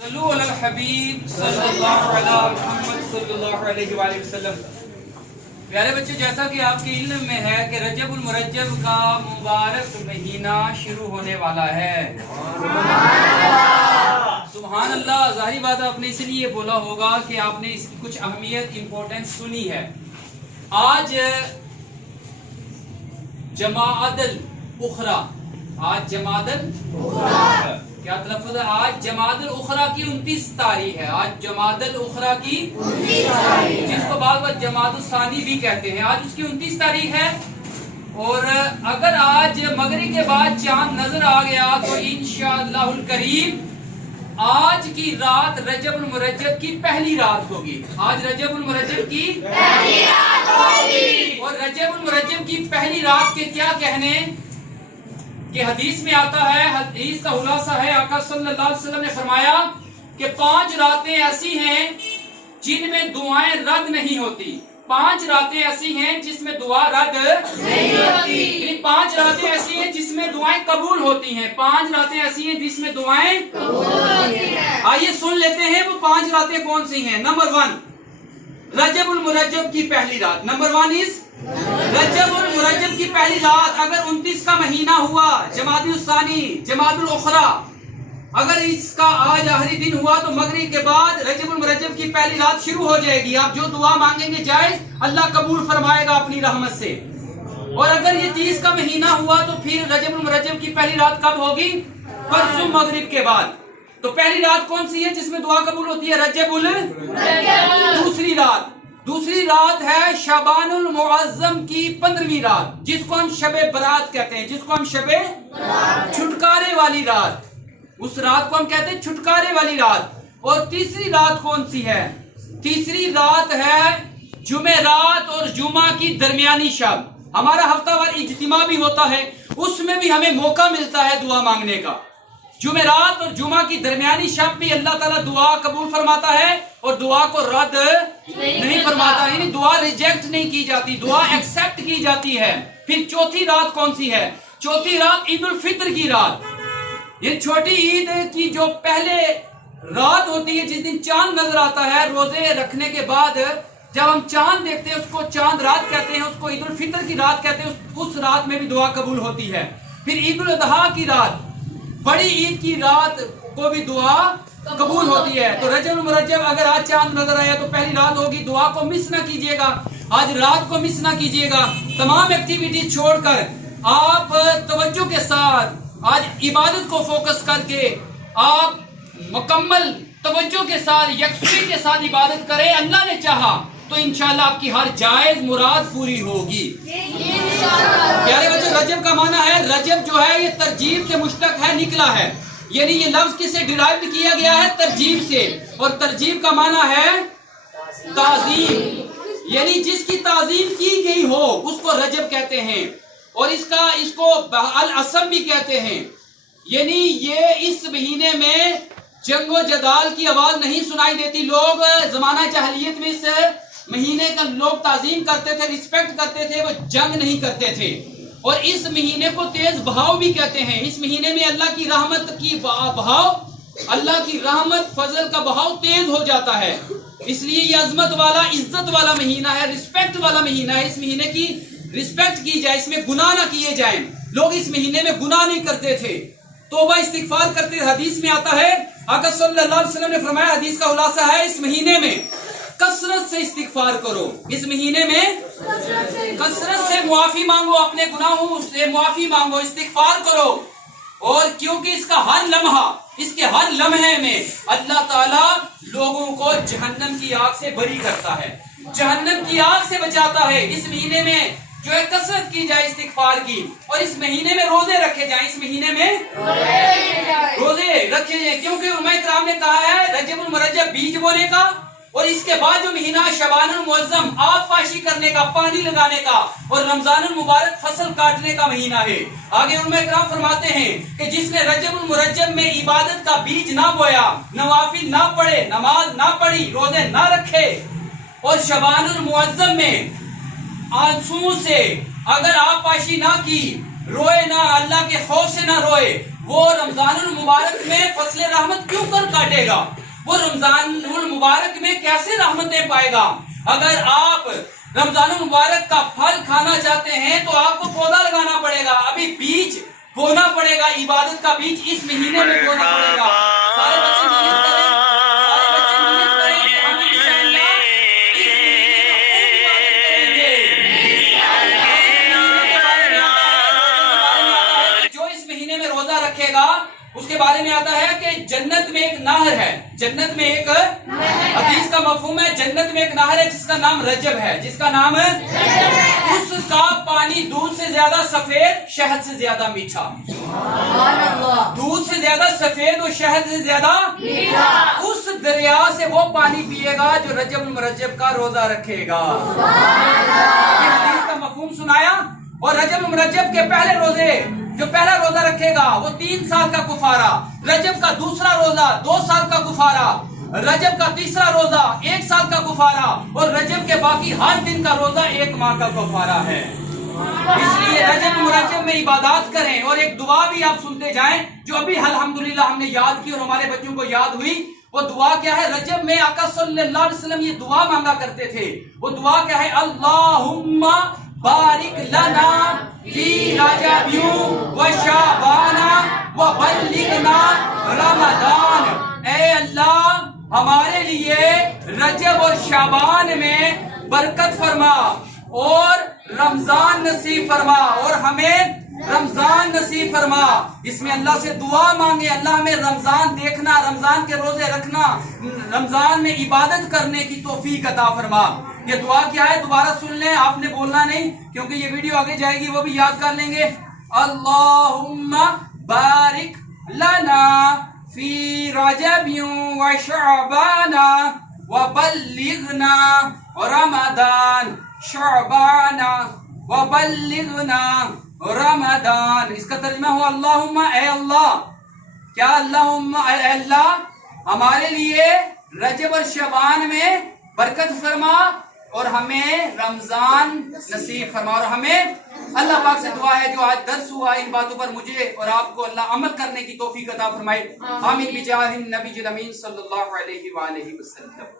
صلو علی الحبیب صلی اللہ علی محمد صلی اللہ علیہ وآلہ وسلم۔ پیارے بچے، جیسا کہ آپ کے علم میں ہے کہ رجب المرجب کا مبارک مہینہ شروع ہونے والا ہے۔ سبحان اللہ۔ ظاہری بات آپ نے اس لیے بولا ہوگا کہ آپ نے اس کی کچھ اہمیت امپورٹنس سنی ہے۔ آج جمادی الاخری، آج جمادی الاخری کیا تلفظ ہے؟ آج جمادی الاخری کی 29 تاریخ ہے۔ آج جمادی الاخری کی 29 تاریخ، جس کو بعض وقت جمادی الثانی بھی کہتے ہیں۔ آج اس کی 29 تاریخ ہے، اور اگر آج مغرب کے بعد چاند نظر آ گیا تو انشاءاللہ الکریم آج کی رات رجب المرجب کی پہلی رات ہوگی۔ آج رجب المرجب کی پہلی رات ہوگی، اور رجب المرجب کی پہلی رات کے کیا کہنے کہ حدیث میں آتا ہے، حدیث کا خلاصہ ہے، آقا صلی اللہ علیہ وسلم نے فرمایا کہ 5 راتیں ایسی ہیں جن میں دعائیں رد نہیں ہوتی۔ 5 راتیں ایسی ہیں جس میں دعا رد نہیں ہوتی۔ 5 راتیں ایسی ہیں جس میں دعائیں قبول ہوتی ہیں۔ 5 راتیں ایسی ہیں جس میں دعائیں قبول ہوتی ہیں۔ آئیے سن لیتے ہیں وہ 5 راتیں کون سی ہیں۔ نمبر 1، رجب المرجب کی پہلی رات۔ نمبر 1 از رجب المرجب کی پہلی رات۔ اگر 29 کا مہینہ ہوا، جمادی الثانی، جمادی الاخری، اگر اس کا آج آخری دن ہوا تو مغرب کے بعد رجب المرجب کی پہلی رات شروع ہو جائے گی۔ آپ جو دعا مانگیں گے جائز، اللہ قبول فرمائے گا اپنی رحمت سے۔ اور اگر یہ 30 کا مہینہ ہوا تو پھر رجب المرجب کی پہلی رات کب ہوگی؟ پرسوں مغرب کے بعد۔ تو پہلی رات کون سی ہے جس میں دعا قبول ہوتی ہے؟ رجب المرجب۔ دوسری رات ہے شعبان المعظم کی 15ویں رات، جس کو ہم شب برات کہتے ہیں، جس کو ہم شب چھٹکارے والی رات، اس رات کو ہم کہتے ہیں چھٹکارے والی رات۔ اور تیسری رات کون سی ہے؟ تیسری رات ہے جمعرات اور جمعہ کی درمیانی شب۔ ہمارا ہفتہ وار اجتماع بھی ہوتا ہے، اس میں بھی ہمیں موقع ملتا ہے دعا مانگنے کا۔ جمعرات اور جمعہ کی درمیانی شب بھی اللہ تعالیٰ دعا قبول فرماتا ہے اور دعا کو رد نہیں فرماتا، یعنی دعا ریجیکٹ نہیں کی جاتی، دعا ایکسپٹ کی جاتی ہے۔ پھر چوتھی رات کون سی ہے؟ چوتھی رات عید الفطر کی رات۔ یہ چھوٹی عید کی جو پہلے رات ہوتی ہے، جس دن چاند نظر آتا ہے، روزے رکھنے کے بعد جب ہم چاند دیکھتے ہیں اس کو چاند رات کہتے ہیں، اس کو عید الفطر کی رات کہتے ہیں۔ اس رات میں بھی دعا قبول ہوتی ہے۔ پھر عید الاضحیٰ کی رات، بڑی عید کی رات کو بھی دعا قبول ہوتی ہے۔ تو رجب المرجب اگر آج چاند نظر آیا تو پہلی رات ہوگی، دعا کو مس نہ کیجیے گا، آج رات کو مس نہ کیجیے گا۔ تمام ایکٹیویٹی چھوڑ کر آپ توجہ کے ساتھ آج عبادت کو فوکس کر کے آپ مکمل توجہ کے ساتھ، یکسوئی کے ساتھ عبادت کریں۔ اللہ نے چاہا تو انشاءاللہ آپ کی ہر جائز مراد پوری ہوگی۔ پیارے بچے، رجب کا معنی ہے، رجب جو ہے یہ ترجیب سے مشتق ہے، نکلا ہے، یعنی یہ لفظ کس سے ڈرائیو کیا گیا ہے؟ ترجیب سے۔ اور ترجیب کا معنی ہے تعظیم، یعنی جس کی تعظیم کی گئی ہو اس کو رجب کہتے ہیں، اور اس کو العصب بھی کہتے ہیں۔ یعنی یہ اس مہینے میں جنگ و جدال کی آواز نہیں سنائی دیتی۔ لوگ زمانہ جاہلیت میں اس مہینے کا لوگ تعظیم کرتے تھے، رسپیکٹ کرتے تھے، وہ جنگ نہیں کرتے تھے۔ اور اس مہینے کو تیز بہاؤ بھی کہتے ہیں۔ اس مہینے میں اللہ کی رحمت کی بہاؤ، اللہ کی رحمت فضل کا بہاؤ تیز ہو جاتا ہے، اس لیے یہ عظمت والا، عزت والا مہینہ ہے، رسپیکٹ والا مہینہ ہے۔ اس مہینے کی رسپیکٹ کی جائے، اس میں گناہ نہ کیے جائیں۔ لوگ اس مہینے میں گناہ نہیں کرتے تھے، توبہ استغفار کرتے تھے۔ حدیث میں آتا ہے، آقا صلی اللہ علیہ وسلم نے فرمایا، حدیث کا خلاصہ ہے، اس مہینے میں کثرت سے استغفار کرو۔ اس مہینے میں کثرت سے معافی مانگو، اپنے گناہوں سے معافی مانگو، استغفار کرو۔ اور کیونکہ اس کا ہر لمحہ، اس کے ہر لمحے میں اللہ تعالیٰ لوگوں کو جہنم کی آگ سے بری کرتا ہے، جہنم کی آگ سے بچاتا ہے۔ اس مہینے میں جو ہے کثرت کی جائے استغفار کی، اور اس مہینے میں روزے رکھے جائیں، اس مہینے میں روزے رکھے جائیں، کیونکہ علماء کرام نے کہا ہے رجب المرجب بیج بونے کا، اور اس کے بعد جو مہینہ شعبان المعظم آب پاشی کرنے کا، پانی لگانے کا، اور رمضان المبارک فصل کاٹنے کا مہینہ ہے۔ آگے علماء کرام فرماتے ہیں کہ جس نے رجب المرجب میں عبادت کا بیج نہ بویا، نوافل نہ پڑھے، نماز نہ پڑھی، روزے نہ رکھے، اور شعبان المعظم میں آنسو سے اگر آپ پاشی نہ کی، روئے نہ، اللہ کے خوف سے نہ روئے، وہ رمضان المبارک میں فصل رحمت کیوں کر کاٹے گا؟ وہ رمضان المبارک میں کیسے رحمتیں پائے گا؟ اگر آپ رمضان المبارک کا پھل کھانا چاہتے ہیں تو آپ کو پودا لگانا پڑے گا، ابھی بیج بونا پڑے گا، عبادت کا بیج اس مہینے میں بونا پڑے گا۔ سارے بچے نیت کریں، سارے بچے نیت کریں کہ ہم انشاءاللہ اس مہینے میں خوب عبادت کریں گے۔ جو اس مہینے میں روزہ رکھے گا اس کے بارے میں آتا ہے کہ جنت میں ایک نہر ہے، جنت میں ایک حدیث کا مفہوم ہے، جنت میں ایک نہر ہے جس کا نام رجب ہے، جس کا نام اس کا پانی دودھ سے زیادہ سفید، شہد سے زیادہ میٹھا، دودھ سے زیادہ سفید اور شہد سے زیادہ میٹھا، اس دریا سے وہ پانی پیے گا جو رجب المرجب کا روزہ رکھے گا۔ یہ حدیث کا مفہوم سنایا۔ اور رجب المرجب کے پہلے روزے، جو پہلا روزہ رکھے گا وہ 3 سال کا کفارہ، رجب کا دوسرا روزہ 2 سال کا کفارہ، رجب کا تیسرا روزہ 1 سال کا کفارہ، اور رجب کے باقی ہر دن کا روزہ 1 ماہ کا کفارہ ہے۔ اس لیے رجب مرجب میں عبادات کریں، اور ایک دعا بھی آپ سنتے جائیں جو ابھی الحمدللہ ہم نے یاد کی اور ہمارے بچوں کو یاد ہوئی۔ وہ دعا کیا ہے؟ رجب میں آقا صلی اللہ علیہ وسلم یہ دعا مانگا کرتے تھے۔ وہ دعا کیا ہے؟ اللہم بارک لنا فی رجب و شعبان و بلغنا رمضان۔ اے اللہ ہمارے لیے رجب اور شعبان میں برکت فرما اور رمضان نصیب فرما، اور ہمیں رمضان نصیب فرما۔ اس میں اللہ سے دعا مانگے، اللہ ہمیں رمضان دیکھنا، رمضان کے روزے رکھنا، رمضان میں عبادت کرنے کی توفیق عطا فرما۔ یہ دعا کیا ہے دوبارہ سن لیں، آپ نے بولنا نہیں کیونکہ یہ ویڈیو آگے جائے گی، وہ بھی یاد کر لیں گے۔ اللہم بارک لنا فی رجب و شعبان و بلغنا رمضان، شعبان و بلغنا رمضان۔ اس کا ترجمہ ہوا اللہم اے اللہ، کیا اللہم اے اللہ ہمارے لیے رجب اور شعبان میں برکت فرما اور ہمیں رمضان نصیب فرما، اور ہمیں اللہ پاک سے دعا ہے جو آج درس ہوا ان باتوں پر مجھے اور آپ کو اللہ عمل کرنے کی توفیق عطا فرمائے۔ آمین بجاہ النبی الامین صلی اللہ علیہ وآلہ وسلم۔